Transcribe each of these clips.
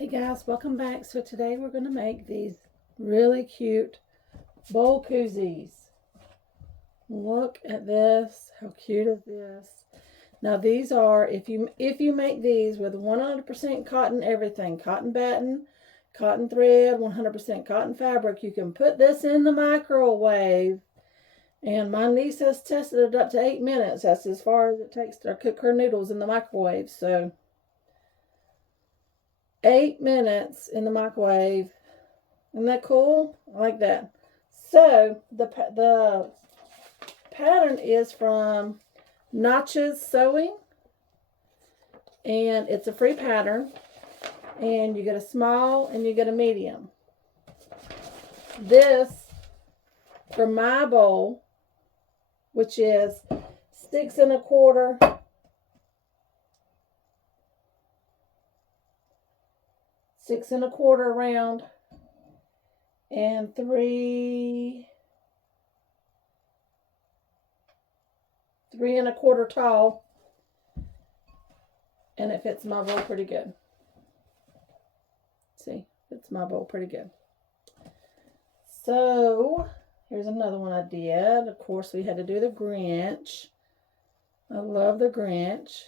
Hey guys, welcome back. So today we're going to make these really cute bowl koozies. Look at this. How cute is this? Now these are, if you make these with 100% cotton everything, cotton batting, cotton thread, 100% cotton fabric, you can put this in the microwave. And my niece has tested it up to 8 minutes. That's as far as it takes to cook her noodles in the microwave. So 8 minutes in the microwave. Isn't that cool? I like that. So the pattern is from Notches Sewing, and it's a free pattern, and you get a small and you get a medium. This for my bowl, which is 6 1/4 6 1/4 round and 3 1/4 tall, and it fits my bowl pretty good. See, fits my bowl pretty good. So here's another one I did. Of course, we had to do the Grinch. I love the Grinch.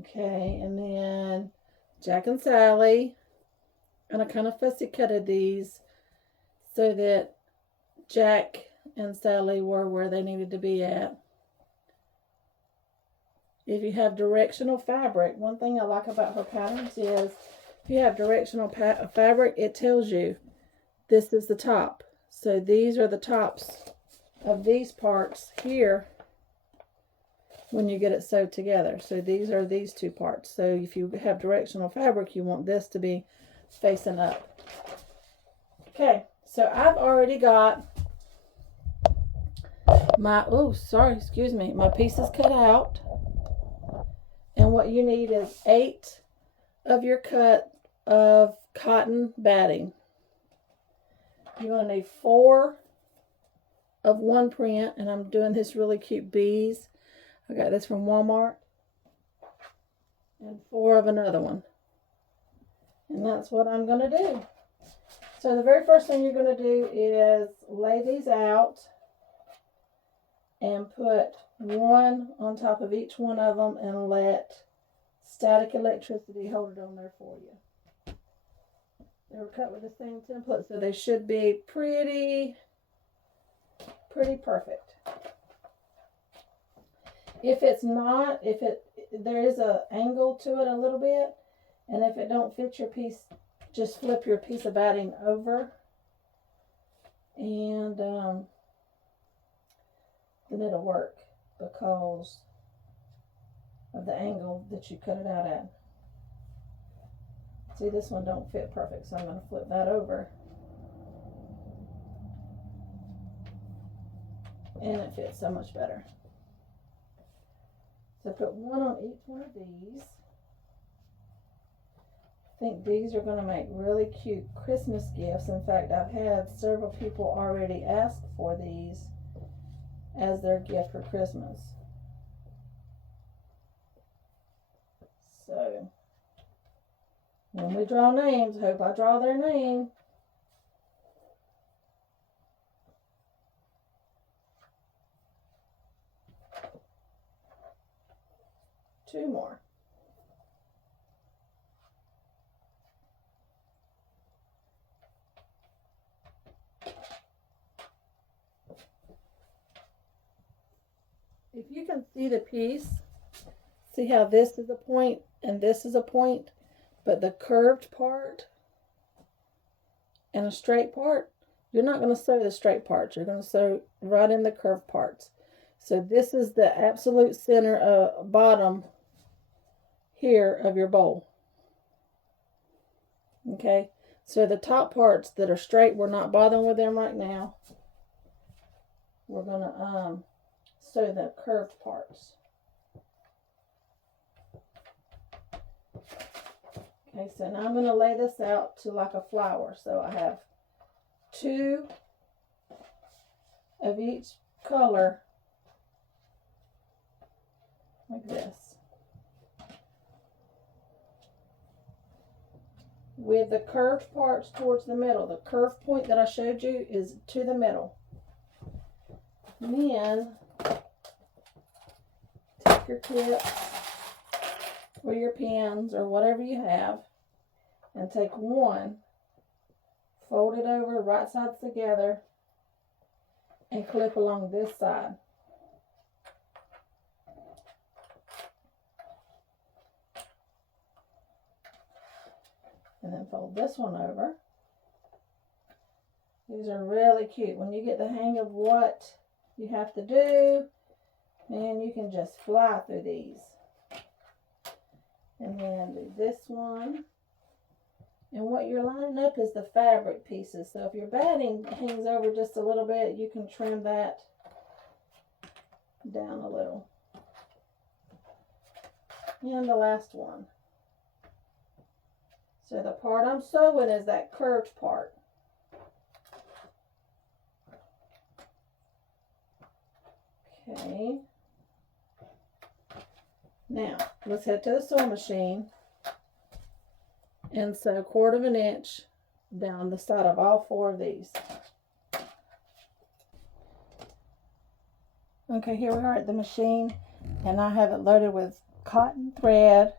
Okay, and then Jack and Sally. And I kind of fussy cutted these so that Jack and Sally were where they needed to be at. If you have directional fabric, one thing I like about her patterns is if you have directional fabric, it tells you this is the top. So these are the tops of these parts here when you get it sewed together. So these are these two parts. So if you have directional fabric, you want this to be facing up. Okay, so I've already got my, my pieces cut out. And what you need is 8 of your cut of cotton batting. You're going to need 4 of one print, and I'm doing this really cute bees. I got this from Walmart. And 4 of another one. And that's what I'm going to do. So the very first thing you're going to do is lay these out and put one on top of each one of them and let static electricity hold it on there for you. They were cut with the same template, so they should be pretty perfect. If it's not, there is an angle to it a little bit, and if it don't fit your piece, just flip your piece of batting over, and then it'll work because of the angle that you cut it out at. See, this one don't fit perfect, so I'm going to flip that over. And it fits so much better. So put one on each one of these. I think these are going to make really cute Christmas gifts. In fact, I've had several people already ask for these as their gift for Christmas. So when we draw names, hope I draw their name. Two more. If you can see the piece, see how this is a point and this is a point, but the curved part and a straight part, you're not going to sew the straight parts. You're going to sew right in the curved parts. So this is the absolute center bottom here of your bowl. Okay, so the top parts that are straight, we're not bothering with them right now. We're going to sew the curved parts. Okay, so now I'm going to lay this out to like a flower. So I have 2 of each color like this. with the curved parts towards the middle. The curved point that I showed you is to the middle. Then take your tips or your pins or whatever you have and take one, fold it over right sides together, and clip along this side. And then fold this one over. These are really cute. When you get the hang of what you have to do, man, you can just fly through these. And then do this one. And what you're lining up is the fabric pieces. So if your batting hangs over just a little bit, you can trim that down a little. And the last one. So the part I'm sewing is that curved part. Okay. Now, let's head to the sewing machine and sew 1/4 inch down the side of all 4 of these. Okay, here we are at the machine, and I have it loaded with cotton thread.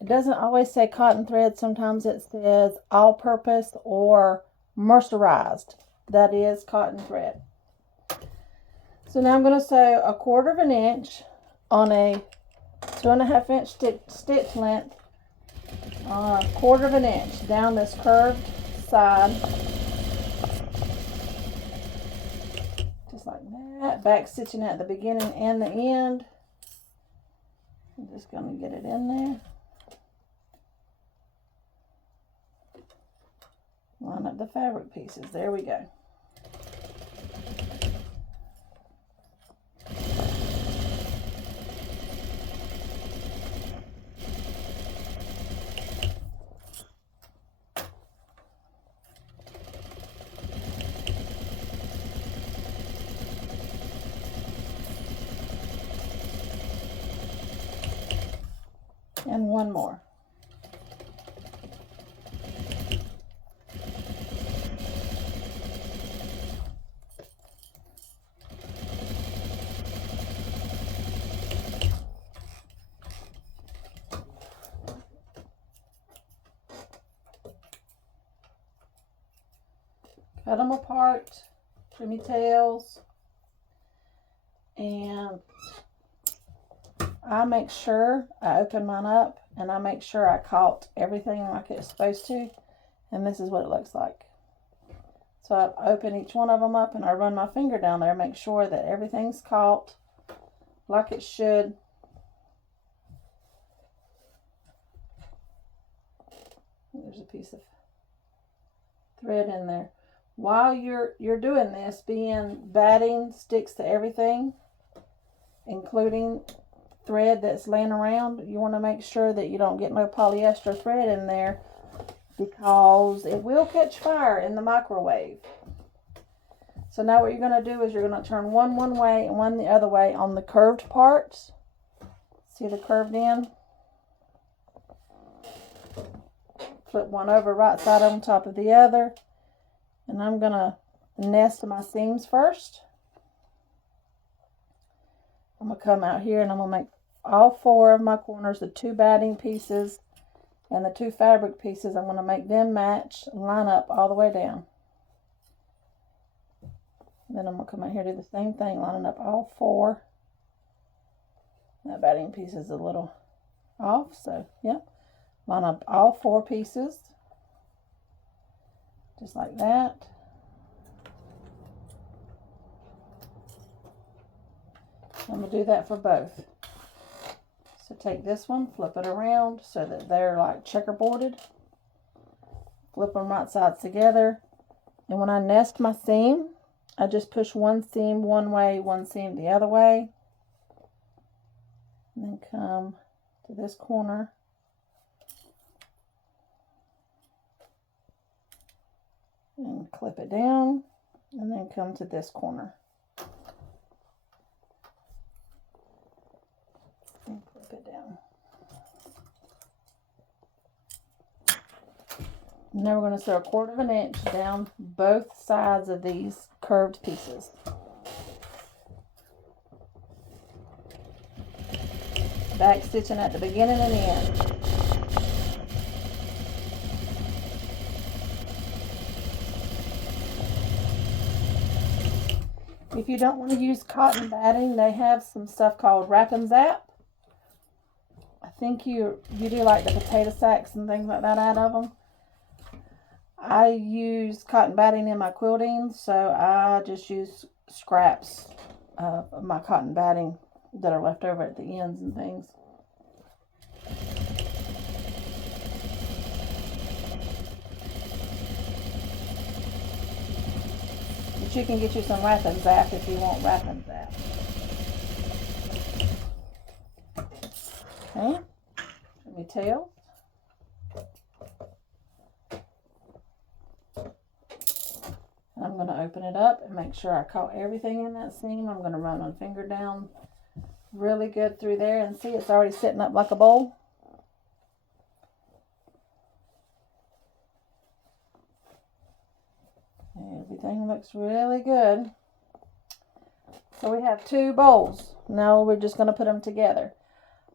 It doesn't always say cotton thread. Sometimes it says all-purpose or mercerized. That is cotton thread. So now I'm going to sew 1/4 inch on a 2.5 inch stitch length, 1/4 inch down this curved side, just like that. Back stitching at the beginning and the end. I'm just going to get it in there. Line up the fabric pieces. There we go. And one more. Cut them apart, trim your tails, and I make sure I open mine up and I make sure I caught everything like it's supposed to, and this is what it looks like. So I open each one of them up and I run my finger down there, make sure that everything's caught like it should. There's a piece of thread in there. While you're doing this, batting sticks to everything, including thread that's laying around. You want to make sure that you don't get no polyester thread in there, because it will catch fire in the microwave. So now what you're going to do is you're going to turn one way and one the other way on the curved parts. See the curved end? Flip one over right side on top of the other. And I'm going to nest my seams first. I'm going to come out here and I'm going to make all 4 of my corners, the 2 batting pieces and the 2 fabric pieces, I'm going to make them match, line up all the way down. Then I'm going to come out here and do the same thing, lining up all 4. That batting piece is a little off, so yep. Line up all 4 pieces. Just like that. I'm going to do that for both. So take this one, flip it around so that they're like checkerboarded. Flip them right sides together. And when I nest my seam, I just push one seam one way, one seam the other way. And then come to this corner. And clip it down, and then come to this corner and clip it down. And now we're going to sew 1/4 inch down both sides of these curved pieces. Back stitching at the beginning and end. If you don't want to use cotton batting, they have some stuff called Wrap and Zap. I think you do like the potato sacks and things like that out of them. I use cotton batting in my quilting, so I just use scraps of my cotton batting that are left over at the ends and things. But you can get you some Wrap and Zap if you want Wrap and Zap. Okay, let me tail. I'm going to open it up and make sure I caught everything in that seam. I'm going to run my finger down really good through there and see it's already sitting up like a bowl. Everything looks really good. So we have 2 bowls. Now we're just going to put them together.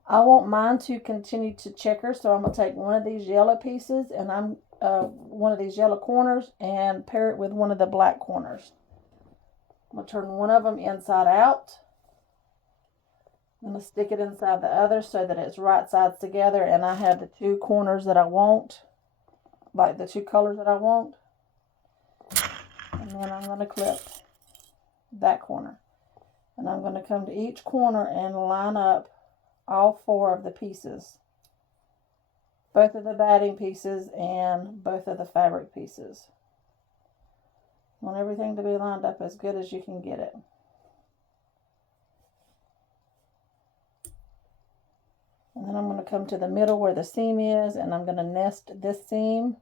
I want mine to continue to checker, so I'm going to take one of these yellow pieces and one of these yellow corners and pair it with one of the black corners. I'm going to turn one of them inside out. I'm going to stick it inside the other so that it's right sides together and I have the 2 corners that I want, like the 2 colors that I want. And then I'm going to clip that corner. And I'm going to come to each corner and line up all 4 of the pieces. Both of the batting pieces and both of the fabric pieces. I want everything to be lined up as good as you can get it. And then I'm going to come to the middle where the seam is and I'm going to nest this seam.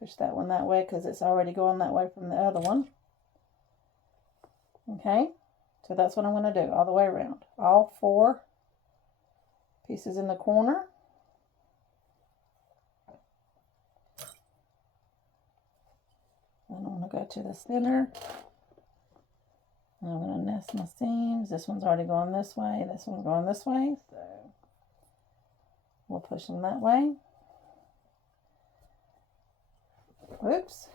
Push that one that way because it's already going that way from the other one. Okay, so that's what I'm going to do all the way around. All 4 pieces in the corner. Then I'm going to go to the center. And I'm going to nest my seams. This one's already going this way. This one's going this way. So we'll push them that way. Whoops.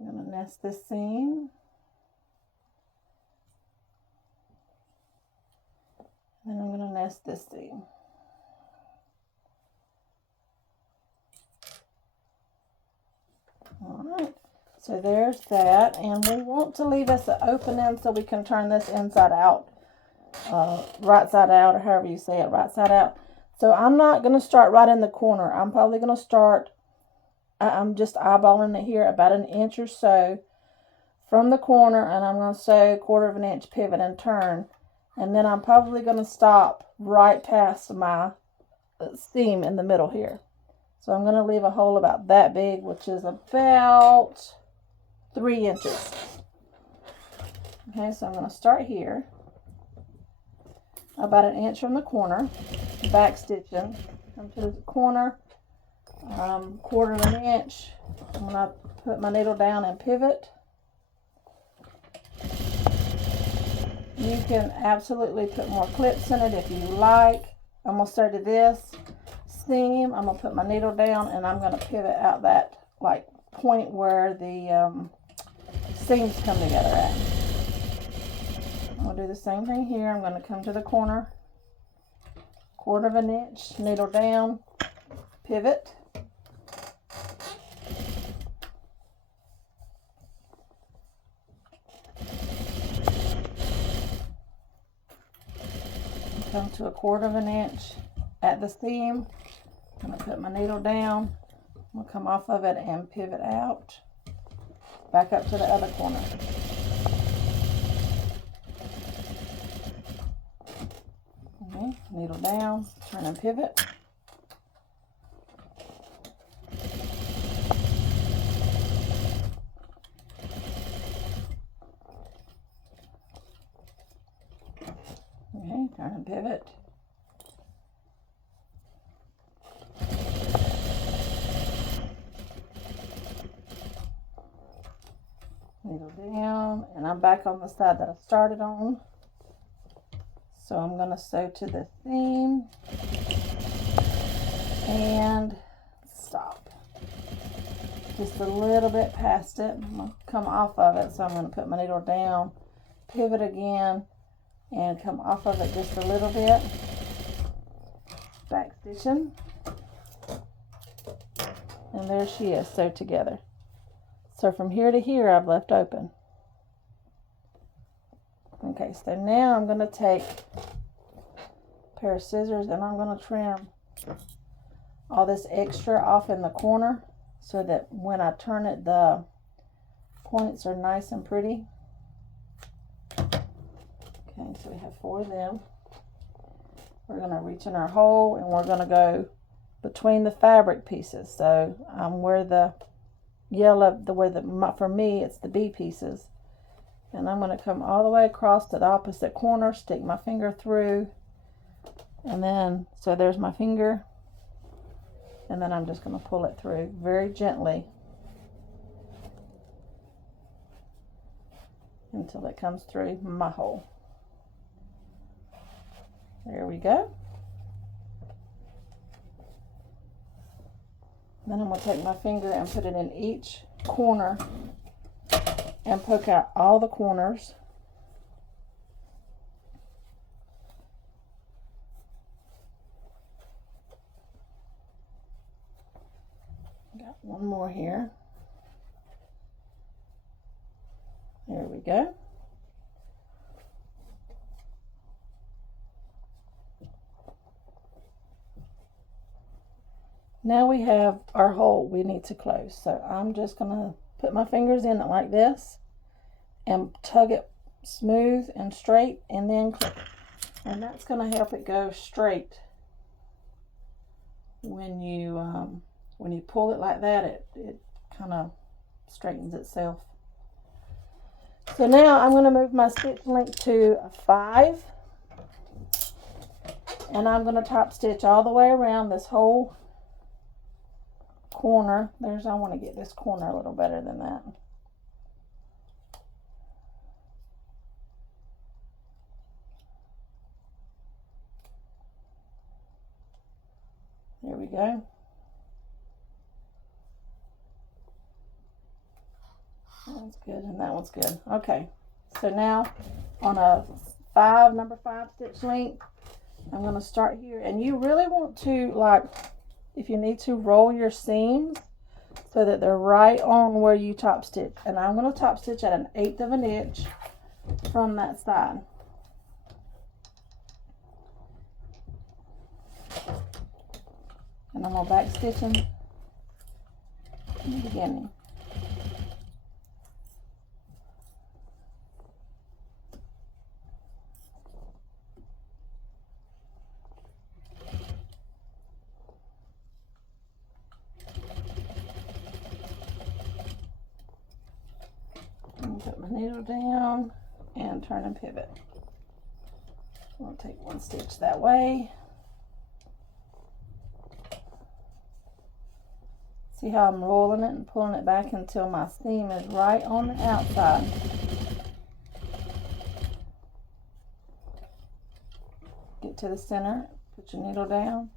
I'm going to nest this seam. And I'm going to nest this seam. Alright, so there's that. And we want to leave us an opening so we can turn this inside out. Right side out, or however you say it, right side out. So I'm not going to start right in the corner. I'm probably going to start, I'm just eyeballing it here, about 1 inch or so from the corner. And I'm going to sew 1/4 inch pivot and turn. And then I'm probably going to stop right past my seam in the middle here. So I'm going to leave a hole about that big, which is about 3 inches. Okay, so I'm going to start here, about 1 inch from the corner, back stitching, come to the corner, 1/4 inch. I'm going to put my needle down and pivot. You can absolutely put more clips in it if you like. I'm going to sew to this seam. I'm going to put my needle down and I'm going to pivot out that like point where the seams come together at. I'm going to do the same thing here. I'm going to come to the corner, 1/4 inch, needle down, pivot. Come to 1/4 inch at the seam. I'm going to put my needle down. I'm going to come off of it and pivot out. Back up to the other corner. Okay, needle down, turn and pivot. Okay, turn and pivot. down, and I'm back on the side that I started on. So I'm going to sew to the seam and stop. Just a little bit past it. I'm going to come off of it, so I'm going to put my needle down, pivot again, and come off of it just a little bit. Back stitching. And there she is, sewed together. So from here to here, I've left open. Okay, so now I'm going to take a pair of scissors and I'm going to trim all this extra off in the corner so that when I turn it, the points are nice and pretty. Okay, so we have 4 of them. We're going to reach in our hole and we're going to go between the fabric pieces. So where the yellow, for me, it's the B pieces. And I'm going to come all the way across to the opposite corner, stick my finger through, and then, so there's my finger, and then I'm just going to pull it through very gently until it comes through my hole. There we go. Then I'm going to take my finger and put it in each corner and poke out all the corners. Got one more here. There we go. Now we have our hole we need to close. So I'm just going to put my fingers in it like this and tug it smooth and straight and then clip it. And that's going to help it go straight. When you pull it like that, it kind of straightens itself. So now I'm going to move my stitch length to a 5. And I'm going to top stitch all the way around this whole corner. I want to get this corner a little better than that. There we go. That one's good and that one's good. Okay, so now on a number 5 stitch length, I'm going to start here, and you really want to, like, if you need to, roll your seams so that they're right on where you top stitch. And I'm going to top stitch at 1/8 of an inch from that side. And I'm going to back stitch in the beginning. Put my needle down and turn and pivot. I'll take one stitch that way. See how I'm rolling it and pulling it back until my seam is right on the outside. Get to the center, put your needle down,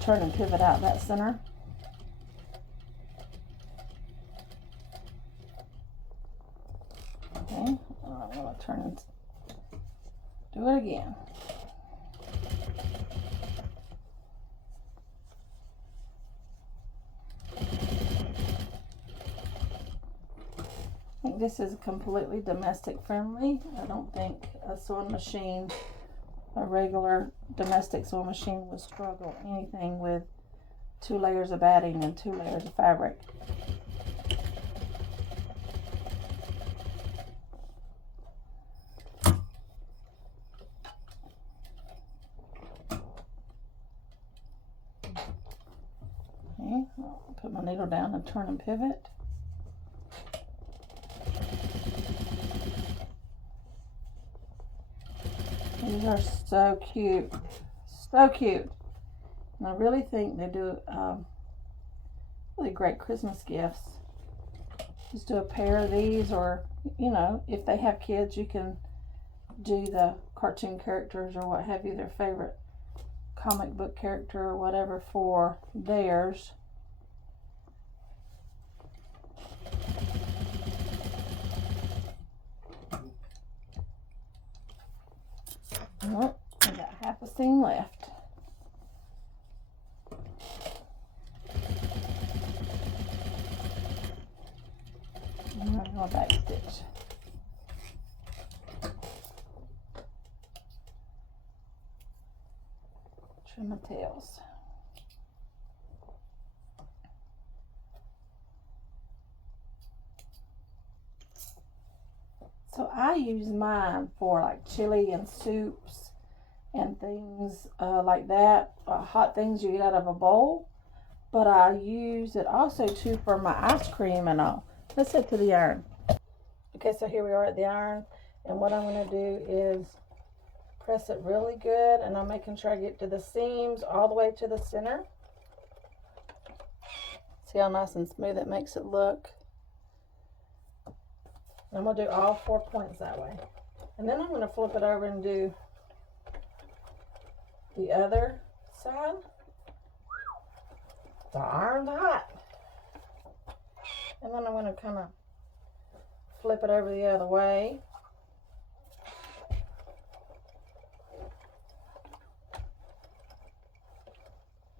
turn and pivot out that center. Okay, I'm going to turn and do it again. I think this is completely domestic friendly. I don't think a sewing machine, a regular domestic sewing machine, would struggle anything with 2 layers of batting and 2 layers of fabric. Okay, I'll put my needle down and turn and pivot. These are so cute, so cute. And I really think they do really great Christmas gifts. just do a pair of these, or, you know, if they have kids, you can do the cartoon characters or what have you, their favorite comic book character or whatever for theirs. Oh, I got half a seam left. I'm going to back stitch. Trim my tails. So I use mine for like chili and soups and things like that, hot things you get out of a bowl. But I use it also too for my ice cream and all. Let's head to the iron. Okay, so here we are at the iron, and what I'm going to do is press it really good, and I'm making sure I get to the seams all the way to the center. See how nice and smooth it makes it look. I'm going to do all 4 points that way. And then I'm going to flip it over and do the other side. The iron's hot. And then I'm going to kind of flip it over the other way.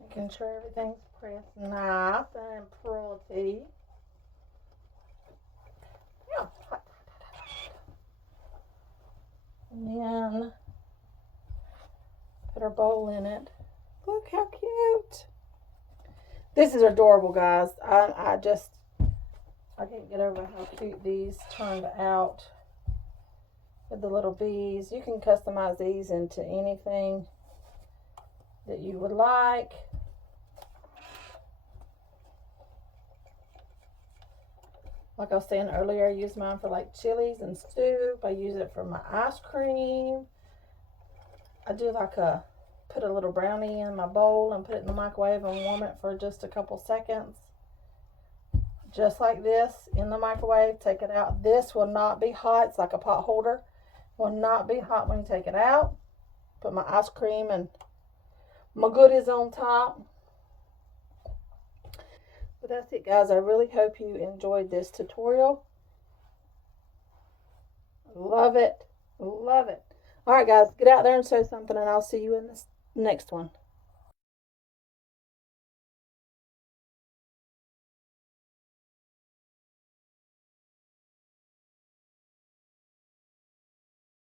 Making sure everything's pressed nice and pretty. And then put our bowl in it. Look how cute. This is adorable, guys. I can't get over how cute these turned out with the little bees. You can customize these into anything that you would like. Like I was saying earlier, I use mine for like chilies and soup. I use it for my ice cream. I do like put a little brownie in my bowl and put it in the microwave and warm it for just a couple seconds. Just like this, in the microwave, take it out. This will not be hot. It's like a pot holder. Will not be hot when you take it out. Put my ice cream and my goodies on top. But that's it, guys. I really hope you enjoyed this tutorial. Love it. Love it. All right, guys. Get out there and sew something, and I'll see you in the next one.